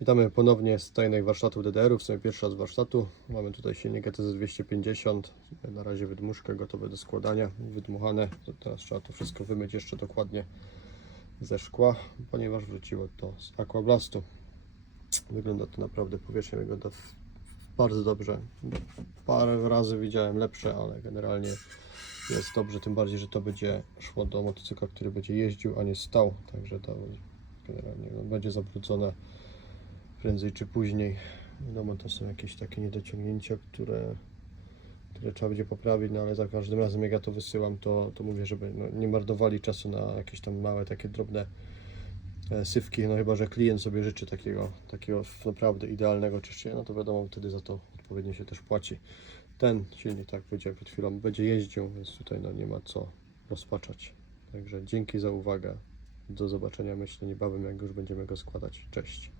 Witamy ponownie z tajnych warsztatów DDR-u, w sumie pierwszy raz warsztatu. Mamy tutaj silnik ETZ 250, na razie wydmuszkę gotowe do składania, wydmuchane. Teraz trzeba to wszystko wymyć jeszcze dokładnie ze szkła, ponieważ wróciło to z Aquablastu. Wygląda to naprawdę, powierzchnia wygląda bardzo dobrze. Parę razy widziałem lepsze, ale generalnie jest dobrze, tym bardziej, że to będzie szło do motocykla, który będzie jeździł, a nie stał, także to generalnie no, będzie zabrudzone prędzej czy później. Wiadomo, to są jakieś takie niedociągnięcia, które, które trzeba będzie poprawić, no ale za każdym razem jak ja to wysyłam, to, to mówię, żeby no, nie marnowali czasu na jakieś tam małe, takie drobne e, sywki, no chyba, że klient sobie życzy takiego, takiego naprawdę idealnego czyszczenia, no to wiadomo, wtedy za to odpowiednio się też płaci. Ten silnik, tak powiedziałem przed chwilą, będzie jeździł, więc tutaj no, nie ma co rozpaczać. Także dzięki za uwagę. Do zobaczenia myślę niebawem, jak już będziemy go składać. Cześć.